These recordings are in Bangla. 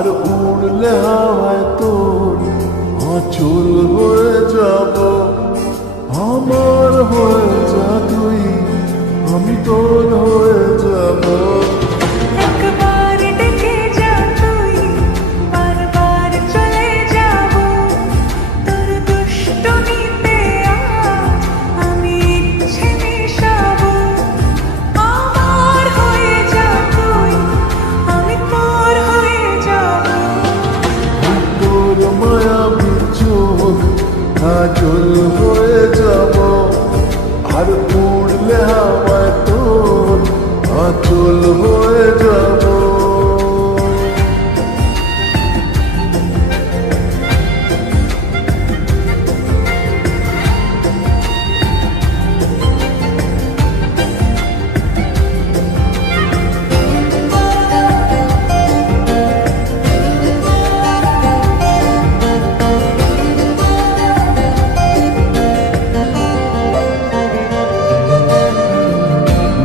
আর উড়লে হাওয়ায় তোর আঁচল হয়ে যাব। আমার হয়ে যা তুই, আমি তোর হয়ে যাব। একবার ডেকে যা তুই, বারবার চলে যাব। তোর দুষ্টুমিতে আজ আমি ইচ্ছে মিশাবো। আমার হয়ে যা তুই, আমি তোর হয়ে যাব। তোর মায়াবী চোখ কাজল হয়ে যাব। আর উড়লে হাওয়ায় তোর আঁচল হয়ে যাব।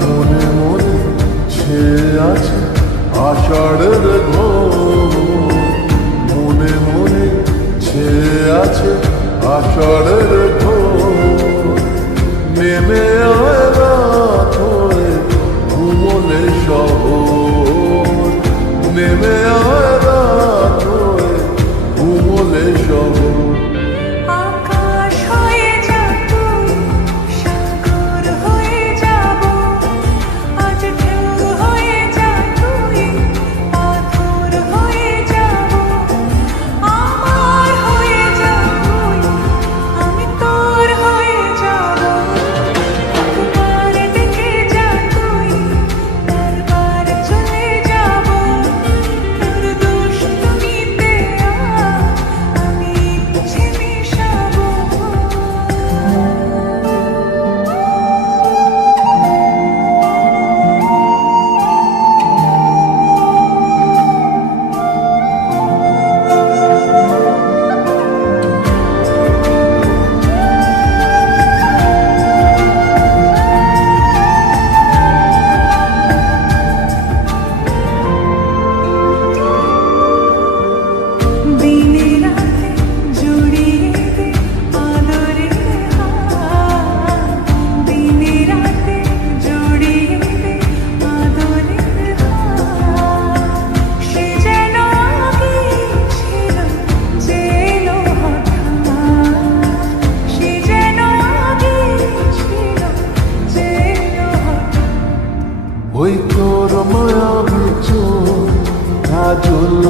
মনে মনে ছেয়ে আছে আষাঢ়ের ঘোর। মনে মনে ছেয়ে আছে আষাঢ়ের ঘোর। নেমে আয় রাত হয়ে ঘুমলে শহর। নেমে আয় রাত হয়ে ঘুমলে শহর। আকাশ হয়ে যা তুই, সাগর হয়ে যাব। আজ ঢেউ হয়ে যা তুই, পাথর হয়ে যাব। আমার হয়ে যা তুই, আমি তোর হয়ে যাব। একবার ডেকে যা তুই, বারবার চলে যাব। তোর দুষ্টুমিতে আজ আমি ইচ্ছে মিশাবো। দিনে রাতে জড়িয়ে দে আদরের হাত। দিনে রাতে জড়িয়ে দে আদরের হাত। সে যেন আগে ছিল, যে এলো হঠাৎ। সে যেন আগে ছিল, যে এলো হঠাৎ। ওই তোর মায়াবী চোখ কাজল